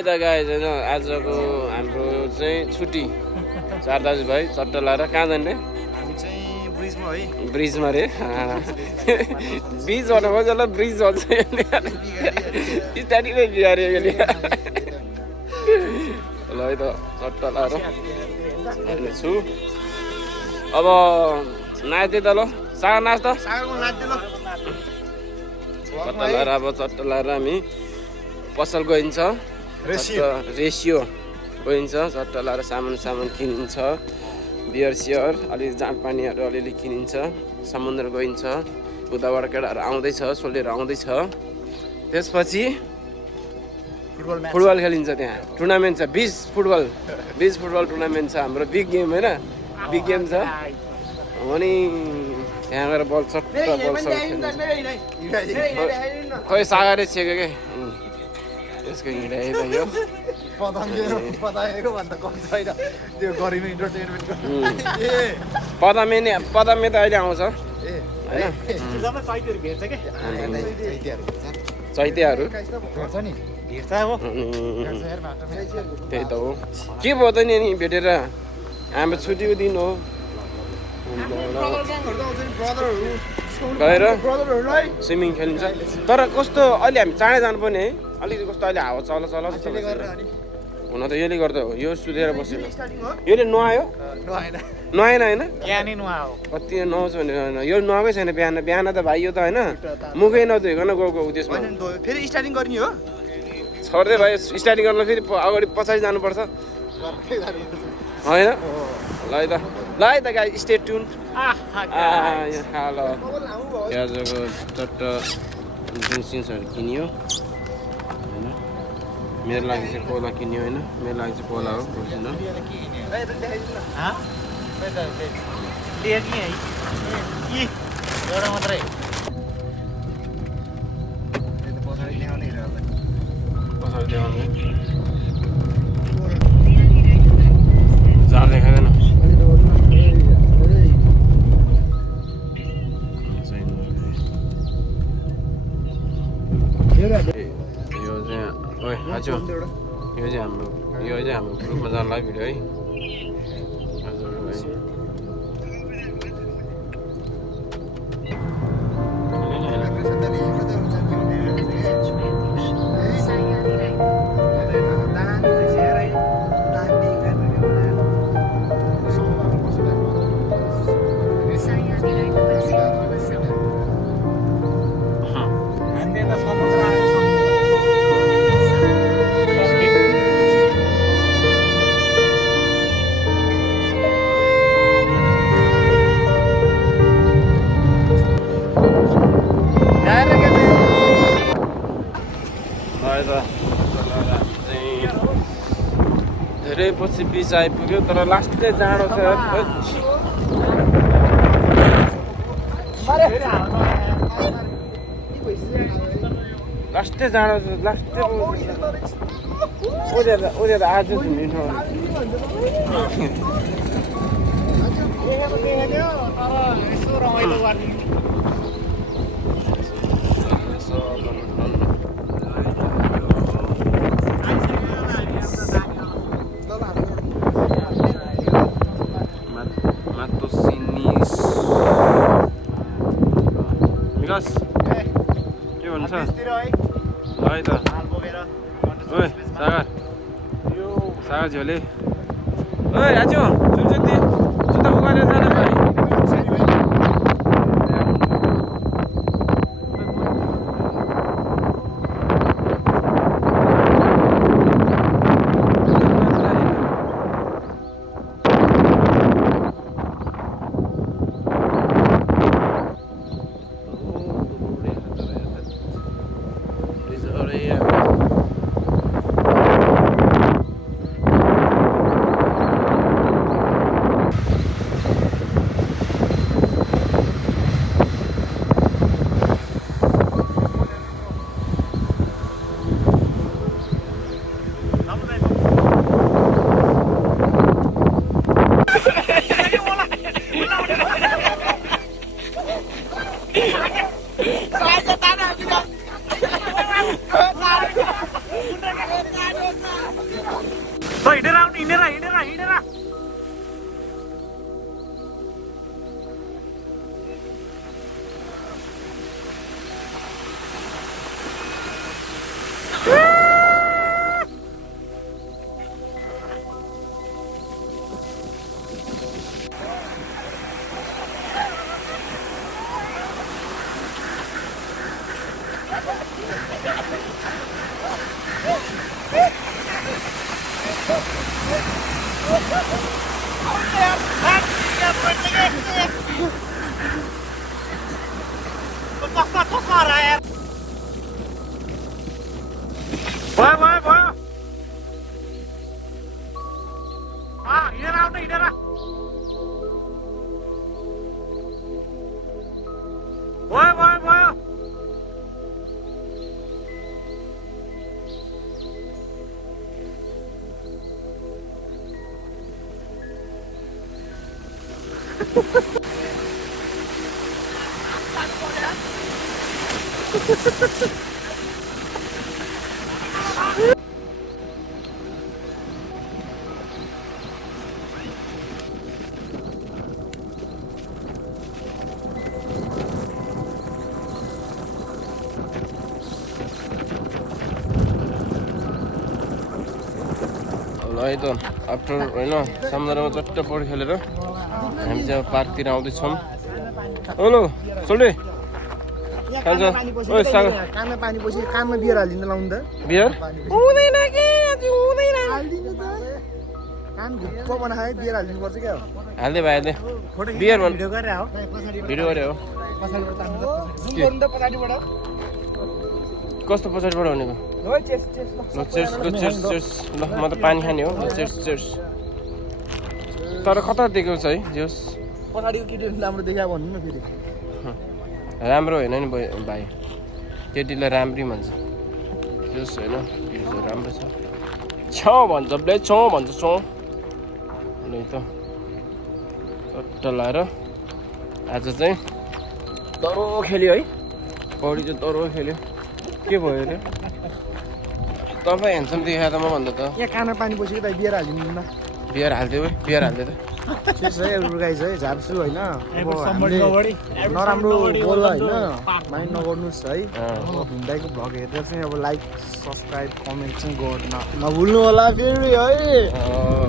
Guys होइन आजको हाम्रो चाहिँ छुट्टी 4 दाजुभाइ चट्टा लाएर कहाँ जाने हामी चाहिँ ब्रिजमा है ब्रिजमा रे ब्रिज भन्नु खोज्छ ल ब्रिज भन्छ स्टार्टिङमै बिहार्यो यसले ल है त चट्टा लाएर छु अब नाच्दै त ल सागा नाच त सागरको नाच्दै ल चट्टा लाएर अब चट्टा लाएर हामी पसल गइन्छ रेसियो गइन्छ चट्टा लाएर सामान किनिन्छ बियर सियर अलिअलि जाँड पानीहरू अलिअलि किनिन्छ समुद्र गइन्छ उताबाट केटाहरू आउँदैछ सोलेर आउँदैछ त्यसपछि फुटबल खेलिन्छ त्यहाँ टुर्नामेन्ट छ बिच फुटबल टुर्नामेन्ट छ हाम्रो बिग गेम होइन बिग गेम छ अनि त्यहाँ गएर बल चट्ट बल खोइ सागरै छेक्यो के यसको हिँडाइ त यो पदामे त अहिले आउँछ चैतेहरू त्यही त हो के भयो त नि भेटेर हाम्रो छुट्टीको दिन हो गएर स्विमिङ खेलिन्छ तर कस्तो अहिले हामी चाँडै जानुपर्ने है अलिकति कस्तो अहिले हावा चल जस्तो हुन त यसले गर्दा हो यो सुतेर बस्यो यसले नुहायो नुहाएन होइन कति नुहाउँछ भने यो नुहाएकै छैन बिहान त भाइ यो त होइन मुखै नधोइकन गएको त्यसमा फेरि स्टार्टिङ गर्ने हो छोड्दै भाइ स्टार्टिङ गर्न फेरि अगाडि पछाडि जानुपर्छ होइन ल है त गाई स्टे ट्युन हेलो प्याजको चट्ट ड्रिङ्क्सहरू किनियो होइन मेरो लागि चाहिँ कोला किन्यो होइन मेरो लागि चाहिँ कोला हो बुझ्नु पछाडि ल्याउने जाँड देखाइँदैन यो चाहिँ ओए आज यो चाहिँ हाम्रो ग्रुपमा जानलाई भिडियो है हजुर भाइ धेरै पछि बिच आइपुग्यो तर लास्टै जाडो छ लास्टै जाडो छ लास्टै उनीहरू आज झुमिनु विकास के भन्छ ल है त ओए सागर झोले ओए राजु जुत्ता उगालेर जान भाइ हिँडेर आउनु हिँडेर भयो हिँडेर आउनु हिँडेर भयो है त आफ्टर होइन समुद्रमा चट्ट पौडी खेलेर हामी चाहिँ अब पार्कतिर आउँदैछौँ। हेलो सोल्डे खान्छ ओइ सागर कानमा पानी पछि कानमा बियर हालिदिनु लाउनु त बियर हुँदैन के हुँदैन कान घुप्प बनाए बियर हालिदिनु पर्छ क्या हाल्दै भाइ बियर भन् भिडियो गरेर हो भिडियो गरे हो पछाडिबाट तान्नु त पछाडिबाट कस्तो पछाडिबाट भनेको हो चेस चेस ल चेर्स ल म त पानी खाने हो चेर्स तर कता देखेको छ है जोस् पछाडिको केटीहरू राम्रो देखा भन्नु न फेरि राम्रो होइन नि भाइ केटीलाई राम्री भन्छ जोस् होइन राम्रो छ भन्छ ब्ले भन्छ नि त चट्ट लाएर आज चाहिँ तरो खेल्यो है पौडी चाहिँ तरो खेल्यो के भयो अरे तपाईँ ह्यान्डसम देखाए त म भन्दा त यहाँ कानमा पानी पछि त बियर हालिदिनु न बियर हाल्दै बियर हाल्दै त चेस है रुगाइज है झाप्छु होइन नराम्रो बोल होइन माइन्ड नगर्नुहोस् है भिन्दाको भ्लग हेरेर चाहिँ अब लाइक सब्सक्राइब कमेन्ट चाहिँ गर्न नभुल्नु होला फेरि है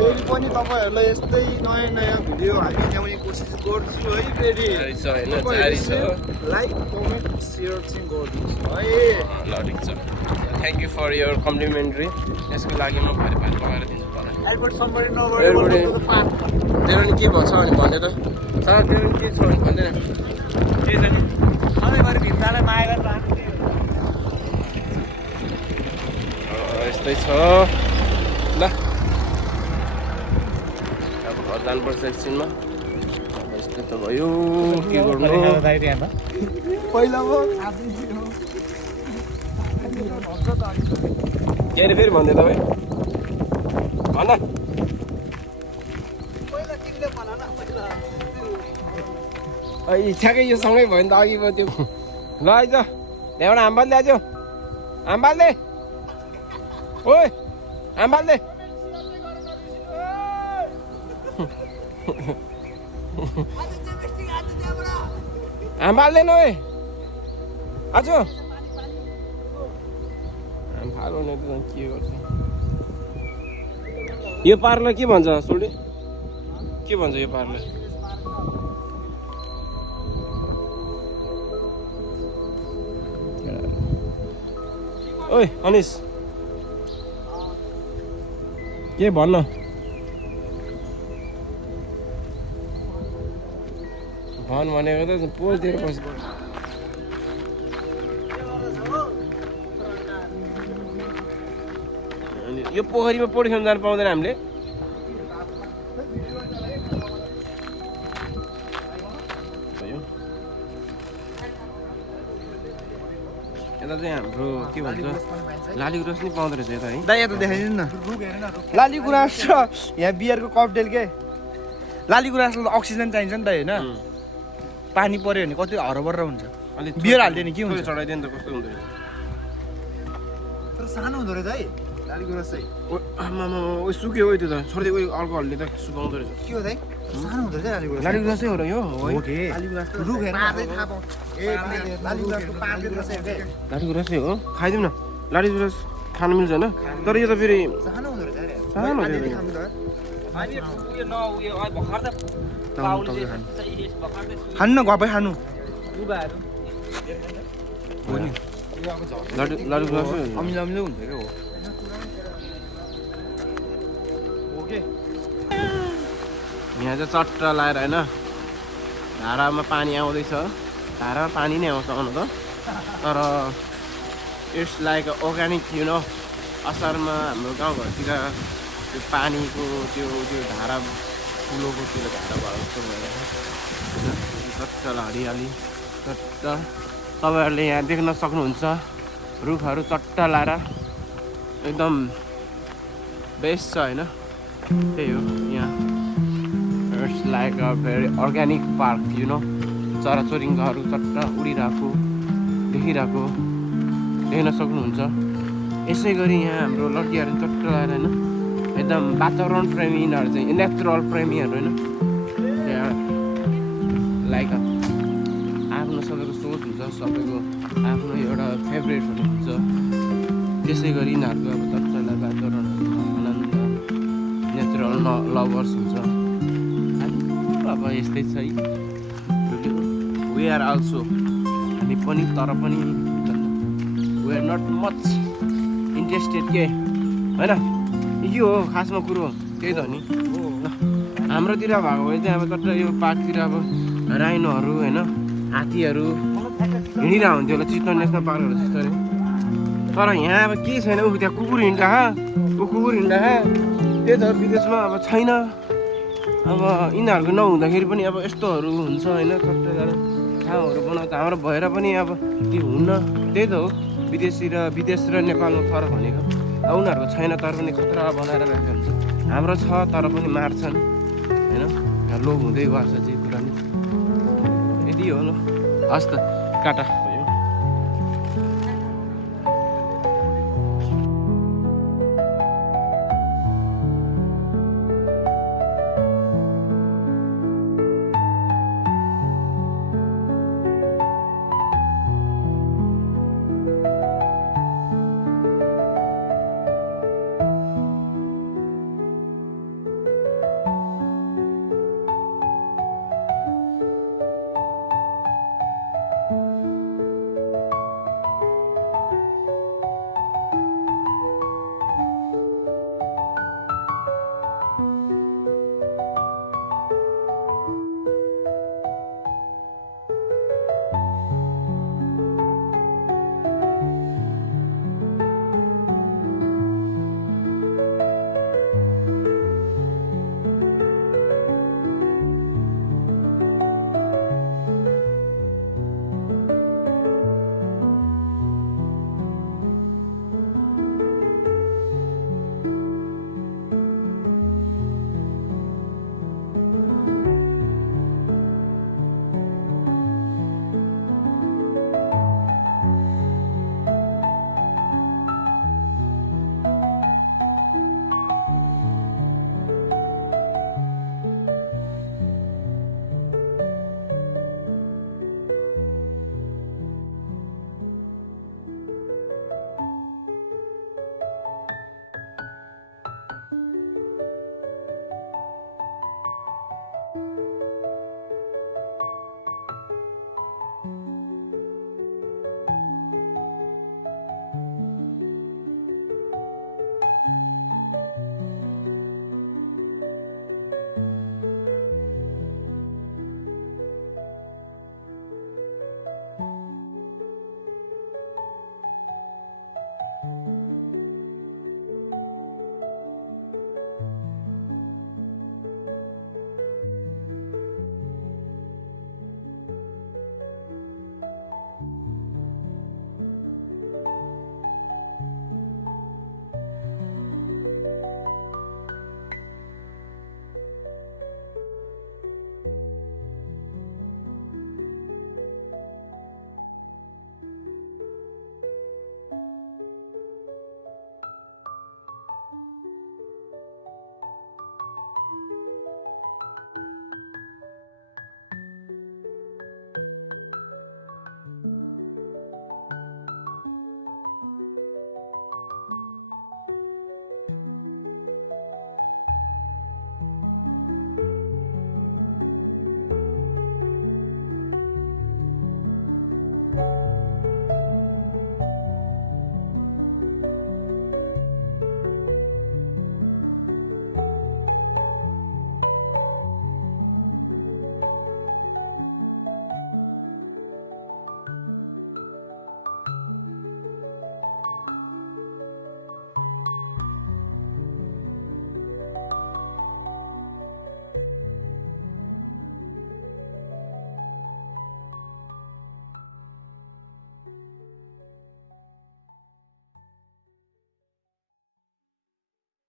फेरि पनि तपाईँहरूलाई यस्तै नयाँ नयाँ भिडियो हामी ल्याउने कोसिस गर्छु है फेरि लाइक कमेन्ट सेयर चाहिँ गरिदिनुहोस् है ल ठिक छ thank you for your complimentary यसको लागि म भारी लगाएर दिन्छु एयरपोर्ट सम्बरी नगरेको तेरो नि के भन्छ भने भन्दै त सारा तेरो नि के छ भने भन्दैन के छ नि सधैँभरि भिन्दालाई माया गरेर राख्नु यस्तै छ ल अब घर जानुपर्छ एकछिनमा यस्तै त भयो के गर्नु पहिला म के अरे फेरि भन्दै तपाईँ भन ठ्याक्कै यो सँगै भयो नि त अघि भयो त्यो ल आइज त्यहाँबाट हामबाल्दै आइज हामबाल्दै ओइ हामबाल्दै हामबाल्दैन ओइ आज फाल्ने त के गर्छ यो पार्कलाई के भन्छ सोल्डी के भन्छ यो पार्कलाई ओइ अनिस के भन्न भन भनेको त पोजतिर बस्नु यो पोखरीमा पौडी खेल्न जानु पाउँदैन हामीले यता चाहिँ हाम्रो के भन्छ लाली गुराँस नि पाउँदो रहेछ यता है दा यहाँ त देखाइदिनु न लाली गुराँस र यहाँ बियरको ककटेल के लाली गुराँसलाई त अक्सिजन चाहिन्छ नि त होइन पानी पर्यो भने कति हरबर हुन्छ बियर हाल्यो नि के हुन्छ चढाइदियो नि त कस्तो हुँदो तर सानो हुँदो रहेछ है ओ सुक्यो ओ त्यो त छोड्दै उयो अल्कोहलले त सुकाउँदो रहेछ के हो दाइ सानो हुँदो रहेछ लाली गुराँस लाली गुराँसै हो र यो हो के रुख हेर पार्दै थाहा पाउँ ए लाली गुराँसको पार्दै रहेछ के लाली गुराँसै हो खाइदिउँ न लाली गुराँस खानु मिल्छ होइन तर यो त फेरि सानो हुँदो रहेछ अरे सानो अलि हो खानु त अनि उयो न उयो अहिले भर्खर त बाउले चाहिँ भर्खर त खानु न गफै खानु लुगाहरू हो नि लाली गुराँसै हो अमिलो अमिलो हुन्छ क्या हो ओके यहाँ चाहिँ चट्ट लाएर होइन धारामा पानी आउँदैछ धारामा पानी नै आउँछ आउनु त तर it's like organic you know असारमा हाम्रो गाउँघरतिर त्यो पानीको त्यो त्यो धारा ठुलोको त्यो धारा भयो जस्तो भएर होइन चट्ट हरियाली चट्ट तपाईँहरूले यहाँ देख्न सक्नुहुन्छ रुखहरू चट्ट लाएर एकदम बेस्ट छ होइन त्यही हो यहाँ it's like a very organic park you know चराचुरुङ्गीहरू चट्ट उडिरहेको देखिरहेको देख्न सक्नुहुन्छ यसै गरी यहाँ हाम्रो लड्कीहरू चट्ट लगाएर होइन एकदम वातावरण प्रेमी यिनीहरू चाहिँ नेचुरल प्रेमीहरू होइन लाइक आफ्नो सबैको सोच हुन्छ सबैको आफ्नो एउटा फेभरेटहरू हुन्छ त्यसै गरी यिनीहरूको अब चट्टलाई वातावरणहरू आनन्द नेचुरल लभर्स हुन्छ अब यस्तै छ वी आर अल्सो हामी पनि तर पनि we are not much interested के होइन यो हो खासमा कुरो त्यही त हो नि हाम्रोतिर भएको भए चाहिँ अब चट्ट यो पार्कतिर अब राइनोहरू होइन हात्तीहरू हिँडिरहेको हुन्थ्यो होला चितवन नेसनल पार्कहरू जस्तो अरे तर यहाँ अब के छैन ऊ त्यहाँ कुकुर हिँड्दा त्यही त विदेशमा अब छैन अब यिनीहरूको नहुँदाखेरि पनि अब यस्तोहरू हुन्छ होइन चट्ट ठाउँहरू बनाउँछ हाम्रो भएर पनि अब त्यो हुन्न त्यही त हो विदेश र नेपालमा फरक भनेको अब उनीहरूको छैन तर पनि खतरा बनाएर राखेको हुन्छ हाम्रो छ तर पनि मार्छन् होइन लोभ हुँदै गएको छ चाहिँ कुरा नि यति हो ल हस् त टाटा